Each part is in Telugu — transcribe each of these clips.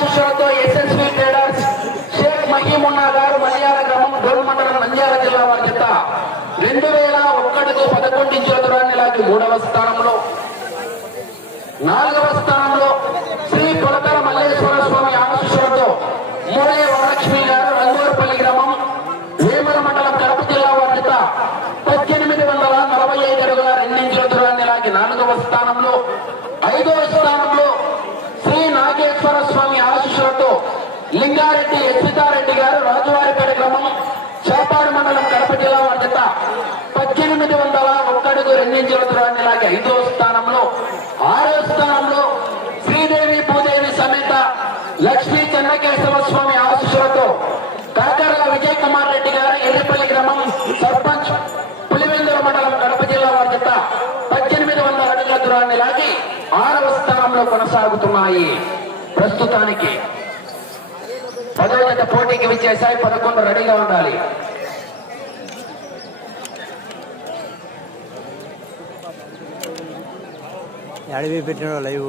ఆశీస్సులతో ఎస్ఎస్వి ట్రేడర్స్ షేక్ మహీమున్నా గారు మలయాళ గ్రామం గోల్ మండలం నంద్యాల జిల్లా వారి చేత రెండు వేల ఒక్కటికు పదకొండు ఇంచుల దూరాన్ని లాగి మూడవ స్థానంలో నాలుగవ స్థానంలో శ్రీ కొలతల మల్లేశ్వర స్వామి ఆశీస్సులతో మూలే వరలక్ష్మి గారు రంగూరుపల్లి గ్రామం వేమల మండలం కడప జిల్లా వారి చేత పద్దెనిమిది వందల నలభై ఐదు అడుగుల రెండించుల దూరాన్ని లాగి నాలుగవ స్థానంలో ఐదవ స్థానంలో శ్రీ నాగేశ్వర స్వామి ఆశీస్సులతో లింగారెడ్డి యశ్వితారెడ్డి గారు రాజువారిపేట గ్రామం చేపాడు మండలం కడప జిల్లా వారి చేత పద్దెనిమిది వందల ఒక్కడుగు రెండించుల దూరాన్ని లాగి ఐదవ స్థానంలో ఆరో స్థానంలో శ్రీదేవి భూదేవి సమేత కేశవ స్వామి ఆశీస్సులతో కాకర్ల విజయ్ కుమార్ రెడ్డి గారు ఎర్రిపల్లి గ్రామం సర్పంచ్ పులివెందుల మండలం కడప జిల్లా వారి చేత పద్దెనిమిది వందల అడుగుల దూరాన్ని లాగి ఆరవ స్థానంలో కొనసాగుతున్నాయి. ప్రస్తుతానికి పదో జత పోటీకి విచ్చేసాయి పదకొండు రెడీగా ఉండాలి. అడవి పెట్టిన లైవ్?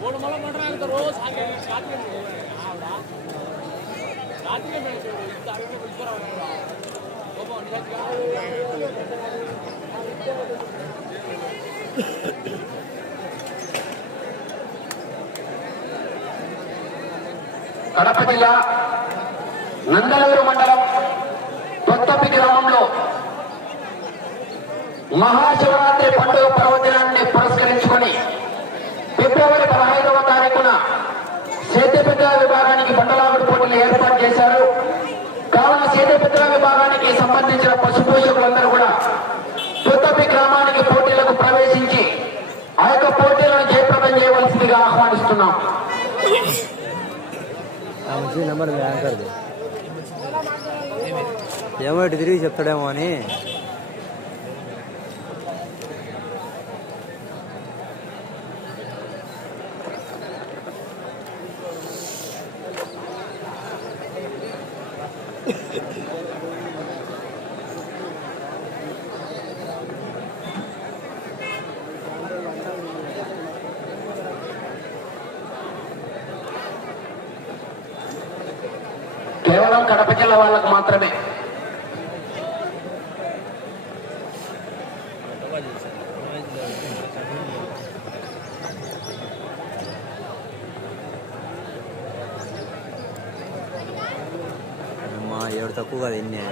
మూడు మూల మండలాలతో రోజు సాయంత్రం ఆవిడ రాత్రి ఇద్దరు కడప జిల్లా నందలూరు మండలం కొత్తపి గ్రామంలో మహాశివరాత్రి పండుగ పర్వదినాన్ని పురస్కరించుకొని ఫిబ్రవరి పదహైదవ తారీఖున సేద్యపెద్ద విభాగానికి బండలాగుడు పోటీలు ఏర్పాటు చేశారు. కావున సేద్యపెద్ద విభాగానికి సంబంధించిన పశు పోషకులందరూ కూడా కొత్తపి గ్రామానికి పోటీలకు ప్రవేశించి ఆ యొక్క పోటీలను మంచి నెంబర్ మీ యాంకర్ది. ఏమో ఇటు తిరిగి చెప్తాడేమో అని. కడప జిల్లా వాళ్ళకు మాత్రమే. అమ్మా ఏడు తక్కువ కదా ఇన్నే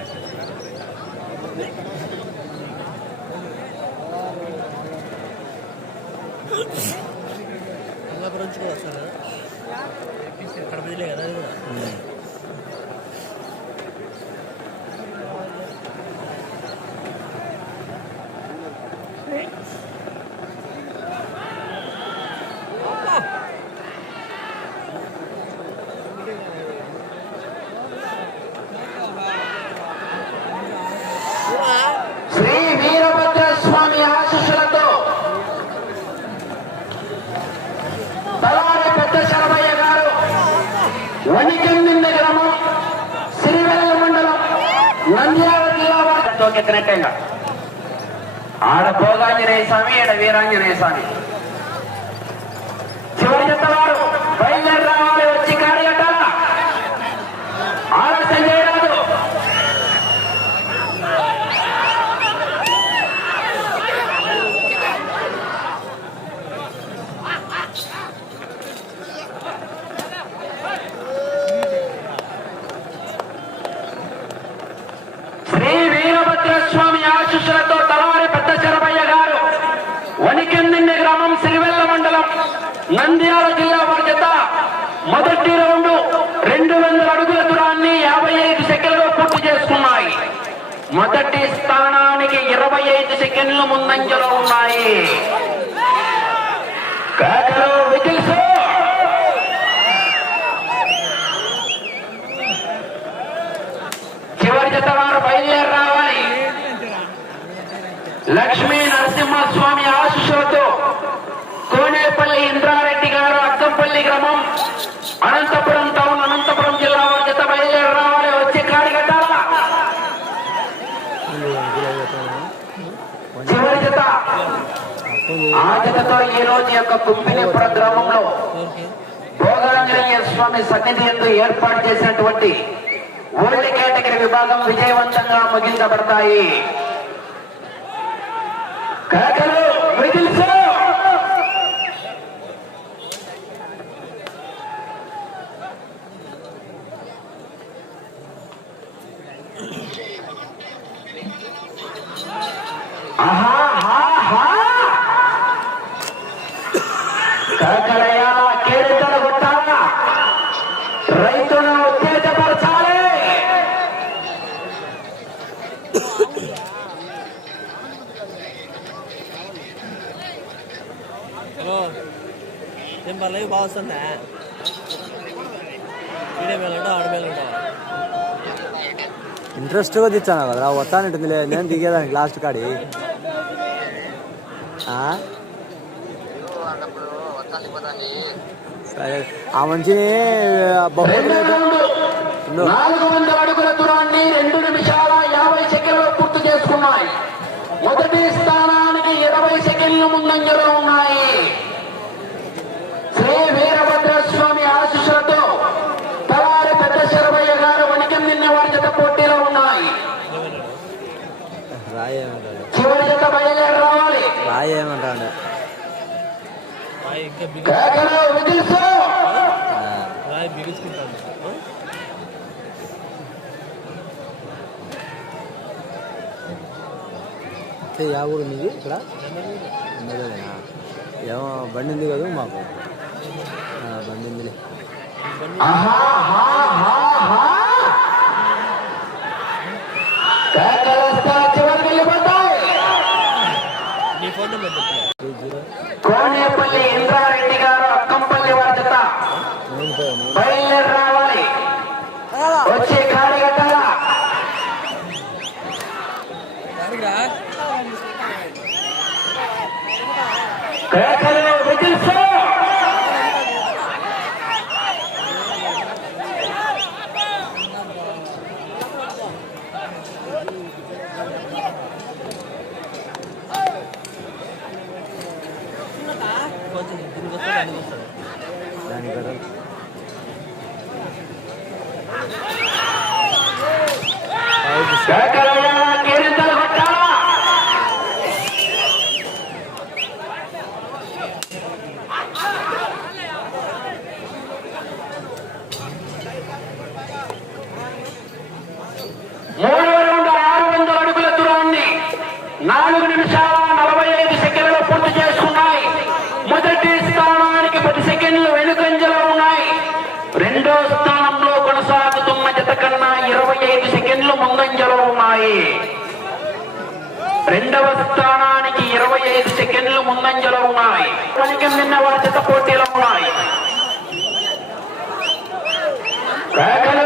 శ్రీ వీరభద్ర స్వామి ఆశీస్సులతో తలారి పెద్ద శరభయ్య గారు వణికందింద గ్రామం శ్రీవెల్ల మండలం నంద్యాల జిల్లా వారితో ఆడ భోగాంజనేయ స్వామి ఆడ వీరాంజనేయ స్వామి చివరి జత వారు బయలుదేరి రావాలి వచ్చి కార్యకట్టాల ఆలస్యం చేయరాదు వీరభద్ర స్వామి ఆశీస్సులతో తలవారి పెద్ద శరభయ్య గారు వనికెందిండి గ్రామం సిరివెల్ల మండలం నంద్యాల జిల్లా వారి జత మొదటి రౌండ్ రెండు వందల అడుగుల దూరాన్ని యాభై ఐదు సెకండ్లలో పూర్తి చేసుకున్నాయి మొదటి స్థానానికి ఇరవై ఐదు సెకండ్లు ముందంజలో ఉన్నాయి. చివరి జత వారు బయలుదేరి రావాలి. లక్ష్మి ఆ జతతో ఈ రోజు యొక్క కుంపినిపుర గ్రామంలో భోగాంజనేయ స్వామి సన్నిధి ఎందు ఏర్పాటు చేసినటువంటి ఓల్డ్ కేటగిరీ విభాగం విజయవంతంగా ముగించబడతాయి. కాకలు బాగా వస్తుందా వీడియో మేలు ఉంటావు ఆడ మేలు ఉంటావు ఇంట్రెస్ట్గా తెచ్చాను కదరా వస్తానంటుంది లేదు నేను దిగేదానికి లాస్ట్ కాడి ఆ? సరే ఆ మనిషిని రెండో బహుమతి రౌండ్ నాలుగు వందల అడుగుల దూరాన్ని రెండు నిమిషాల యాభై సెకండ్లు పూర్తి చేసుకున్నాయి మొదటి స్థానానికి ఇరవై సెకండ్లు ముందంజలో ఉన్నాయి శ్రీ వీరభద్ర స్వామి ఆశీస్సులతో తలారి పెద్ద శరభయ్య గారు వణికం నిన్న వారి జత పోటీలో ఉన్నాయి రాయి ఏమంటాడు చివరి జత బయలుదేరి రావాలి రాయి ఏమంటాడు రాయి ఇంకా బిగి కేకలు విజిల్స్ రాయి బిగించుకుంటాను యా ఊరు నీది ఇక్కడ? ఏమో బండి ఉంది కదా మాకు. ఆ, బండి ఉందిలే. నీ phone number zero. Konepalli Indrareddy గారు అక్కంపల్లి వారి జత బయలుదేరి రావాలి. వచ్చి ఖాళీ కట్టాలా కేకలు కేరింతలు కొట్టాలా మూడవ రౌండ్ ఆరు వందల అడుగుల దూరాన్ని నాలుగు నిమిషాల నలభై ఐదు సెకండ్లు పూర్తి చేసుకున్నాయి మొదటి స్థానానికి పది సెకండ్లు వెనుకంజలో ఉన్నాయి రెండో స్థానంలో కొనసాగుతున్న జత కన్నా ఇరవై ఐదు సెకండ్లు ముందంజలో ఉన్నాయి. రెండవ స్థానానికి ఇరవై ఐదు సెకండ్లు ముందంజలో ఉన్నాయి. పనికి నిన్న వారి పోటీలో ఉన్నాయి. కేకలు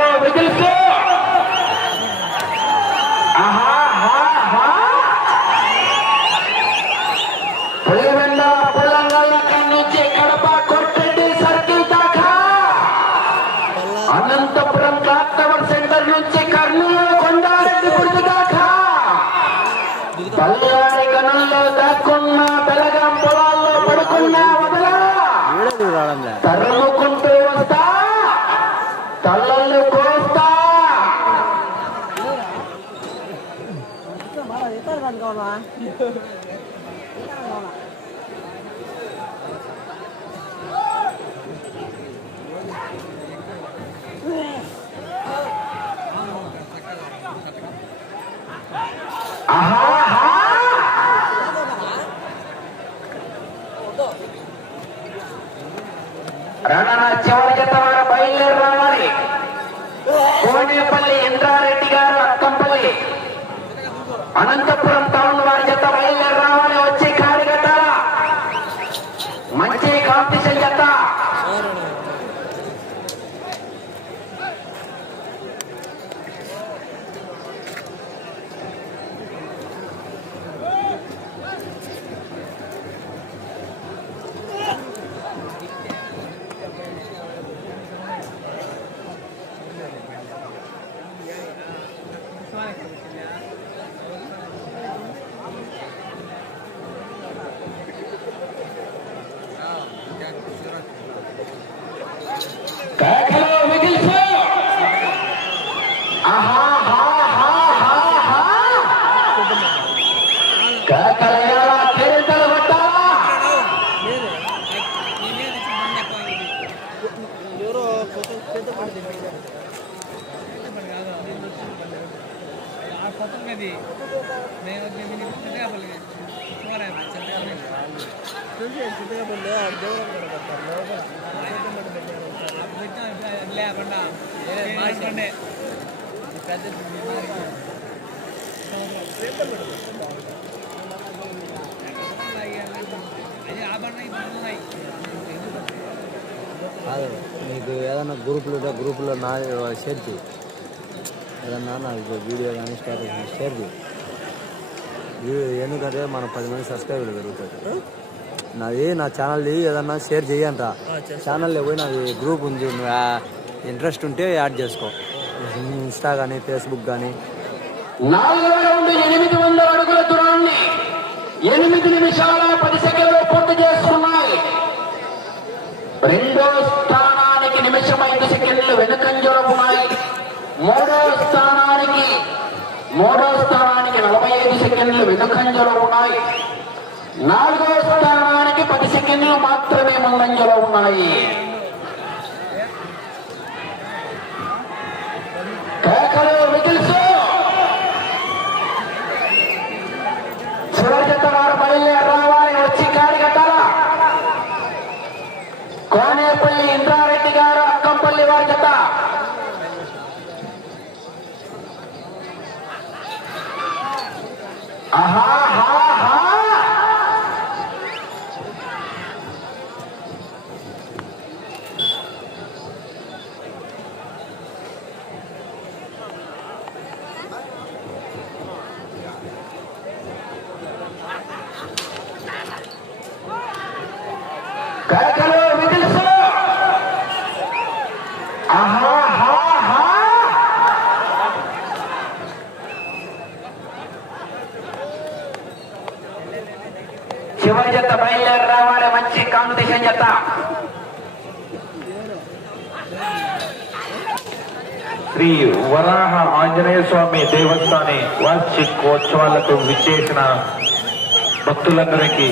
అనంతపురం టౌన్ వారి జత బయలుదేరి రావాలి వచ్చి కాడి కట్టాల మంచి కాంపిటీషన్ జత కేకలు మిగిల్చు ఆహా హా హా హా హా కేకలయ్యాలా కేరింతలు కొట్టాలా ఎవరో కొత్త పెద్ద పడింది ఆ కొత్త ఉన్నది నేను నేను చిన్నగా పలికి సుమారు చిన్నగా చూసి చిన్నగా పడింది ఆ దేవుడు కూడా పెడతారు లోపల లేకుండా బండే పెద్ద అది ఆ బండ ఇప్పుడు ఉన్నాయి కాదు నీకు ఏదైనా గ్రూపులు ఉంటే గ్రూపులో నా షేర్ చేయి. ఏదన్నా నాకు వీడియో కానీ స్టేటస్ కానీ షేర్ చేయి. ఎందుకంటే మన పది మంది సబ్స్క్రైబర్లు పెరుగుతుంది నాది నా ఛానల్ది ఏదన్నా షేర్ చేయంట ఛానల్లో పోయి నాది గ్రూప్ ఉంది నువ్వు ఇంట్రెస్ట్ ఉంటే యాడ్ చేసుకో. ఇన్స్టా కానీ ఫేస్బుక్ కానీ ఎనిమిది వందల అడుగుల దూరాన్ని ఎనిమిది నిమిషాల పది సెకండ్లు పూర్తి చేస్తున్నాయి. రెండో స్థానానికి నిమిషం ఐదు సెకండ్లు వెనుకంజలో ఉన్నాయి. మూడో స్థానానికి మూడో స్థానానికి నలభై ఐదు సెకండ్లు వెనుకంజలో ఉన్నాయి. నాలుగో స్థానానికి పది సెకండ్లు మాత్రమే ముందంజలో ఉన్నాయి కేకలు మిగిల్చు చివరి జత వారు బయలుదేరి రావాలి వచ్చి కాడి కట్టాలా కోనేపల్లి ఇంద్రారెడ్డి గారు అక్కంపల్లి వారి జత ఆహా హా హా కేకలు మిగిల్చు ఆహా హా హా చివరి జత బయలుదేరి రావాలి మంచి కాంపిటీషన్ జత శ్రీ వరాహ ఆంజనేయ స్వామి దేవస్థాని వార్షికోత్సవాలకు విచ్చేసిన భక్తులందరికీ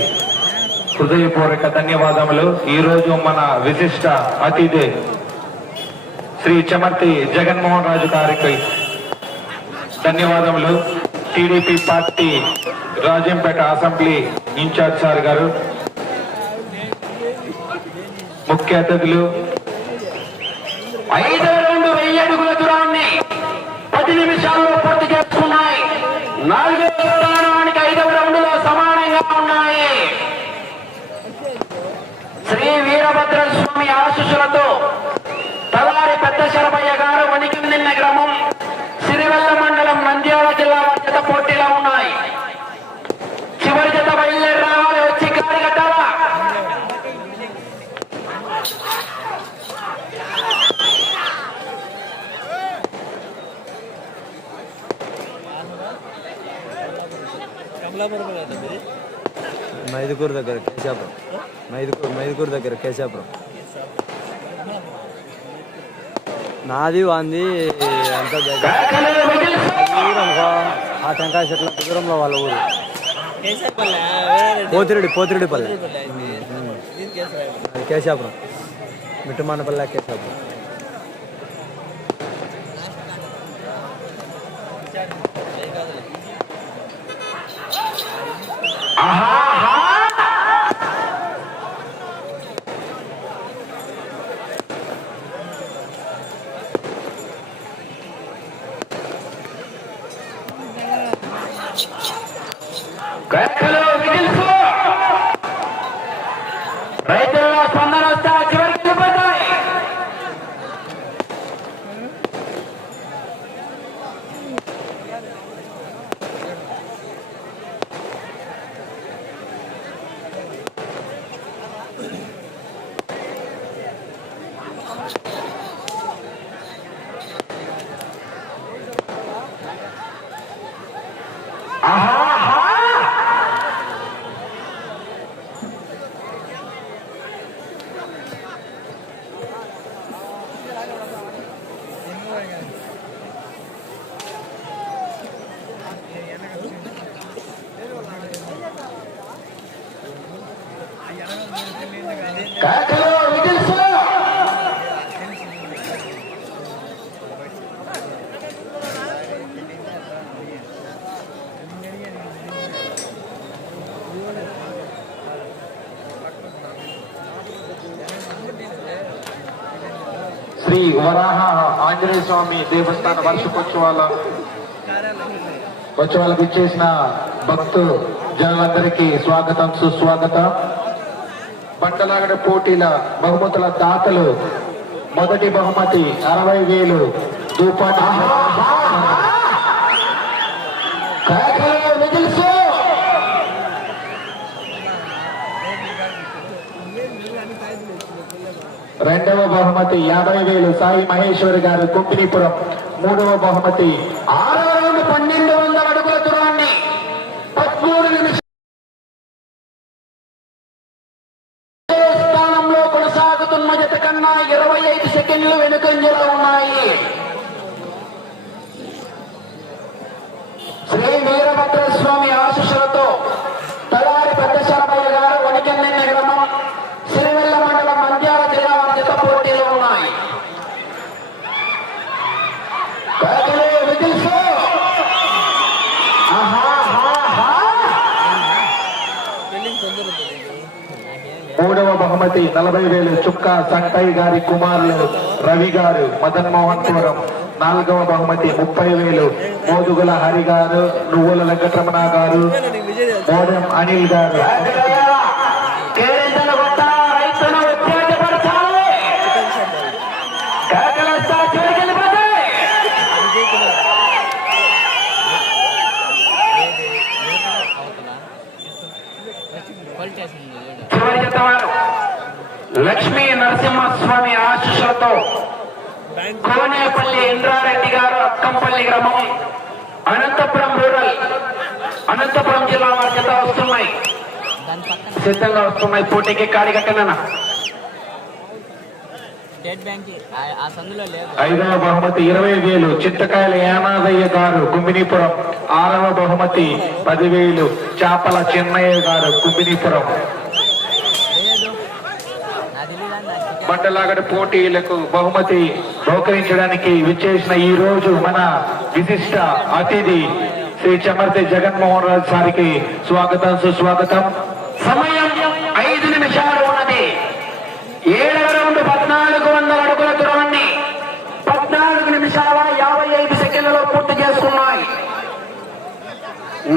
హృదయపూర్వక ధన్యవాదములు. ఈ రోజు మన విశిష్ట అతిథి శ్రీ చమర్తి జగన్మోహన్ రాజు గారికి ధన్యవాదములు. TDP party Rajampet assembly incharge sir గారు ముఖ్య అతిథులు. ఐదు రెండు వెయ్యి అడుగుల దూరాన్ని పది నిమిషాల్లో పూర్తి చేసుకున్నాయి నాలుగో స్థానానికి ఐదవ రౌండ్లో సమానంగా ఉన్నాయి శ్రీ వీరభద్ర స్వామి ఆశీస్సులతో తలారి పెద్ద శరభయ్య గారు వణికిందిన్న గ్రామం సిరివెల్ల మండలం నంద్యాల జిల్లా వారి జత పోటీలో ఉన్నాయి. చివరి జత బయలుదేరి రావాలి వచ్చి గాడి కట్టాలా? మైదుకూరు దగ్గర కేశాపురం. మైదుకూరు మైదుకూరు దగ్గర కేశాపురం. నాది వాంది అంత ఆ టెంకాయ చెట్ల దూరంలో వాళ్ళ ఊరు. పోతిరెడ్డి పోతిరెడ్డిపల్లి. పల్లె కేశాపురం. మిట్టమానపల్లి కేశాపురం. శ్రీ వరాహ ఆంజనేయ స్వామి దేవస్థాన వార్షికోత్సవాల ఉత్సవాలకు ఇచ్చేసిన భక్తు జనులందరికీ స్వాగతం సుస్వాగతం. బండలాగడ పోటీల బహుమతుల దాతలు మొదటి బహుమతి అరవై వేలు. దూపాటి రెండవ బహుమతి యాభై వేలు సాయి మహేశ్వర్ గారు కుంపినీపురం మూడవ బహుమతి ఆరవ రౌండ్ పన్నెండు వందల అడుగుల దూరాన్ని పదమూడు నిమిషాలు స్థానంలో కొనసాగుతున్న జత కన్నా ఇరవై ఐదు సెకండ్లు వెనుకంజలో ఉన్నాయి శ్రీ వీరభద్ర స్వామి ఆశీస్సులతో తలారి పెద్ద శరభయ్య గారు వణికెన్నెన్న గ్రామం సిరివెల్ల మండలం నంద్యాల జిల్లా వారి జత పోటీలో ఉన్నాయి కేకలు, విజిల్స్. ఆహాహాహా. మూడవ బహుమతి నలభై వేలు చుక్క సంటయ్య గారి కుమారులు రవి గారు మదన్ మోహన్ పురం. నాలుగవ బహుమతి ముప్పై వేలు. మోదుగుల హరి గారు నువ్వుల వెంకటరమణ గారు మోడెం అనిల్ గారు. లక్ష్మీ నరసింహస్వామి ఆశీస్సులతో కోనేపల్లి ఇంద్రారెడ్డి గారు అక్కంపల్లి గ్రామం అనంతపురం రూరల్ అనంతపురం జిల్లా వారి వస్తున్నాయి. సిద్ధంగా వస్తున్నాయి. పోటీకి కాడి కట్టనన్న. స్టేట్ బ్యాంక్ ఆ- ఆ సందులో లేదు. ఐదవ బహుమతి ఇరవై వేలు. చింతకాయల యానాదయ్య గారు కుంబినీపురం ఆరవ బహుమతి పదివేలు. చాపల చెన్నయ్య గారు కుంబినీపురం లేదు నా తెలియదా నాకు బండలాగడ పోటీలకు బహుమతి బహుకరించడానికి విచ్చేసిన ఈ రోజు మన విశిష్ట అతిథి శ్రీ చమర్తి జగన్మోహన్ రాజు సారికి స్వాగతం సుస్వాగతం. సమయం ఐదు నిమిషాలు ఉన్నది. ఏడవ రౌండ్ పద్నాలుగు వందల అడుగుల దూరాన్ని పద్నాలుగు నిమిషాల యాభై ఐదు సెకండ్లలో పూర్తి చేసుకున్నాయి.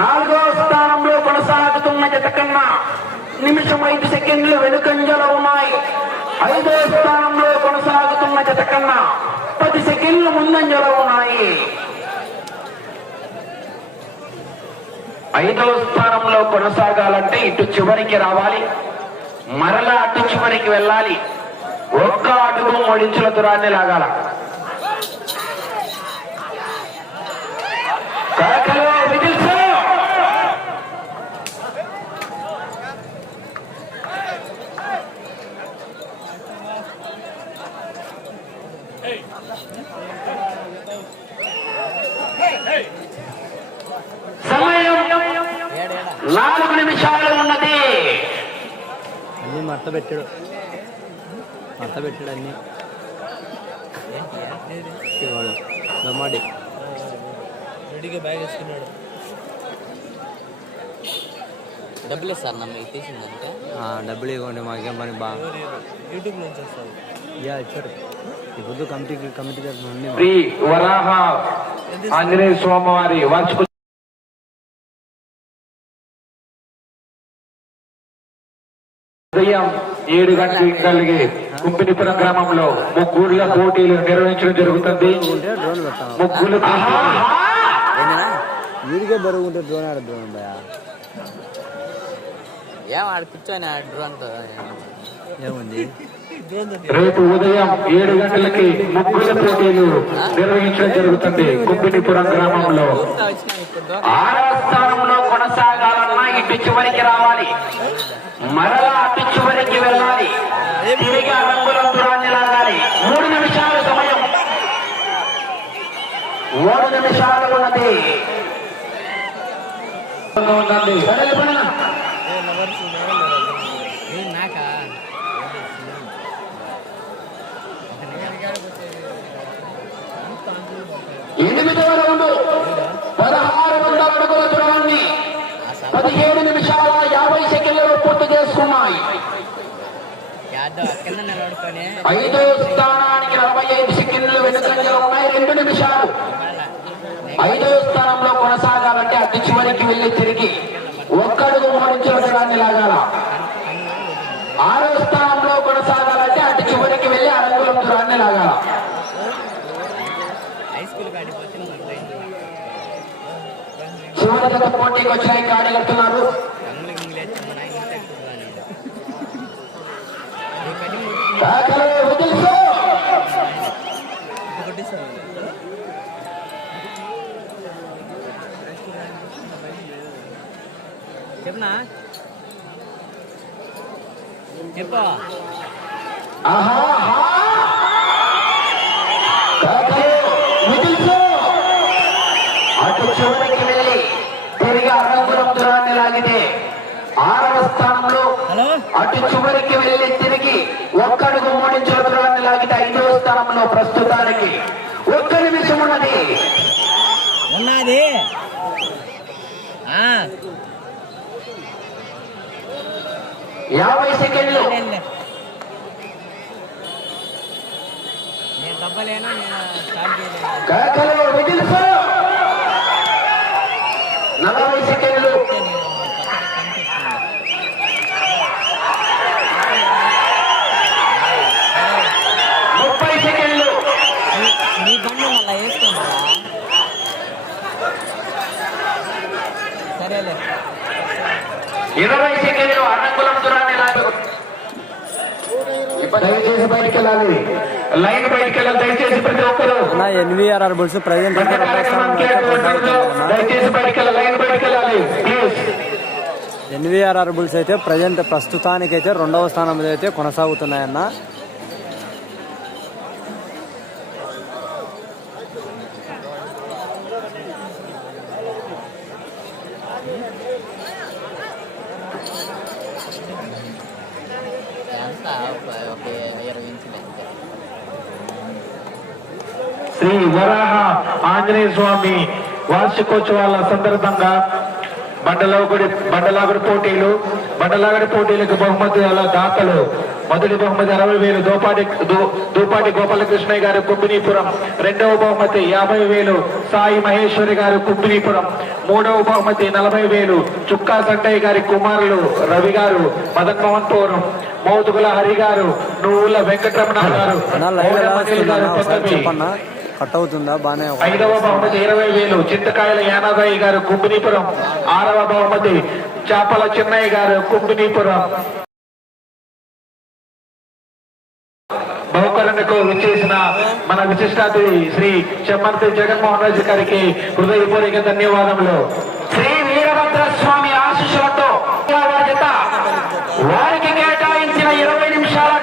నాలుగవ స్థానంలో కొనసాగుతున్న జత కన్నా నిమిషం ఐదు సెకండ్లు వెనుకంజలో ఉన్నాయి. ఐదో స్థానంలో కొనసాగుతున్న జత కన్నా పది సెకండ్లు ముందంజలో ఉన్నాయి. ఐదవ స్థానంలో కొనసాగాలంటే ఇటు చివరికి రావాలి. మరలా అటు చివరికి వెళ్ళాలి. ఒక్క అడుగు మూడించుల దూరాన్ని లాగాల. కేకలు, విజిల్స్. సమయం ఏడేడా నాలుగు నిమిషాలు ఉన్నది అన్నీ మడత పెట్టాడు. మడత పెట్టాడు అన్నీ? వాడు దమ్మాడి రెడీగా బ్యాగ్ వేసుకున్నాడు. డబ్బులు ఇస్తారు నమ్మ ఇది తీసిందంటే ఆ, డబ్బులు ఇవ్వండి మాకేం పని బా. యూట్యూబ్ నుంచి వస్తుంది యా ఇచ్చారు. ఇప్పుడు కమిటీ కమిటీ తరఫున వరాహ ఆంజనేయ స్వామివారి వార్షిక ఏడు గంటలకి కుంపినిపురం గ్రామంలో ముగ్గురుల పోటీలు నిర్వహించడం జరుగుతుంది. డ్రోన్ ఏంటన్నా వీడికే బరువు ఉంటే డ్రోన్ ఆడ డ్రోన్ ఉందా? ఏం ఆడ కూర్చొని ఆ డ్రోన్తో ఏముంది? రేపు ఉదయం ఏడు గంటలకి ముగ్గుల పోటీలు నిర్వహించడం జరుగుతుంది. కుంపినిపురం గ్రామంలో ఆరవ స్థానంలో కొనసాగాలన్నా ఇటు చివరికి రావాలి. మరలా అటు చివరికి వెళ్ళాలి. తిరిగి ఆ రంగుల దూరాన్ని లాగాలి. మూడు నిమిషాల సమయం. మూడు నిమిషాలు ఉన్నది. నాకా? ఎనిమిదవ రౌండ్ పదహారు వందల అడుగుల దూరాన్ని. పదిహేడు నిమిషాల యాభై సెకండ్లలో పూర్తి చేసుకున్నాయి యాదవ్ కింద నిలబడుకొని ఐదో స్థానానికి నలభై ఐదు సెకండ్లు వెనుకంజలో ఉన్నాయి రెండు నిమిషాలు. ఐదో స్థానంలో కొనసాగాలంటే అతి చివరికి వెళ్ళి తిరిగి ఒక్కడుగు మోడించిన దూరాన్ని లాగాల. ఆరో స్థానంలో కొనసాగాలంటే అటు చివరికి వెళ్ళి అరంగులం దూరాన్ని లాగాల. చివరి పోటీకి వచ్చినాయి కాడి చెప్పనా? చెప్పు. అటు చివరికి వెళ్ళి తిరిగి అరంగులం దూరాన్ని లాగితే ఆరవ స్థానంలో అటు చివరికి వెళ్ళి తిరిగి ఒక్కడుగు మూడించుల దూరాన్ని లాగితే ఐదవ స్థానంలో ప్రస్తుతానికి ఒక్క నిమిషం ఉన్నది. ఉన్నది. యాభై సెకండ్లు. లేదులే. నేను దెబ్బలేను నేను స్టార్ట్ చేయలేను కాకలు విజిల్స్ నలభై సెకండ్లు అంటే నేను కొత్తగా కనిపిస్తున్నాను ముప్పై సెకండ్లు నీ- నీ బండి మళ్ళీ వేసుకోండి సరేలే ఇరవై సెకండ్లు అనంగులం దూరాన్ని దయచేసి బయటికి వెళ్ళాలి. లైన్ బయటికి వెళ్ళాలి. దయచేసి ప్రతి ఒక్కరు. ఎన్వీఆర్ఆర్ బుల్స్ ప్రజెంట్ దయచేసి బయటికి వెళ్ళాలి లైన్ బయటికి వెళ్ళాలి. ప్లీజ్. ఎన్వీఆర్ఆర్ బుల్స్ అయితే ప్రజెంట్ ప్రస్తుతానికైతే రెండవ స్థానంలో అయితే కొనసాగుతున్నాయన్న ఎంత ఒక ఒక ఇరవై ఇంచులు అంతే శ్రీ వరాహ ఆంజనేయ స్వామి వార్షికోత్సవాల సందర్భంగా బండలాగుడి బండలాగుడి పోటీలు బండలాగుడి పోటీలకు బహుమతుల దాతలు మొదటి బహుమతి అరవై వేలు దోపాటి దూపాటి గోపాలకృష్ణయ్య గారు కుంభినీపురం రెండవ బహుమతి యాభై వేలు సాయి మహేశ్వరి గారు కుంభినీపురం మూడవ బహుమతి నలభై వేలు చుక్కా సంటయ్య గారి కుమారులు రవి గారు మదన్ మోహన్ పురం మౌతుకుల హరి గారు నువ్వుల వెంకటరమణ గారు కట్ అవుతుందా? బానే ఐదవ బహుమతి ఇరవై వేలు. చింతకాయల యానాబాయి గారు కుంబినీపురం ఆరవ బహుమతి చేపల చిన్నయ్య గారు కుంబినీపురం బహుకరణకు విచ్చేసిన మన విశిష్టాతి శ్రీ చెమ్మంతి జగన్మోహన్ రెడ్డి గారికి హృదయపూర్వక ధన్యవాదములు. శ్రీ వీరభద్ర స్వామి ఆశీస్సులతో వారికి కేటాయించిన ఇరవై నిమిషాల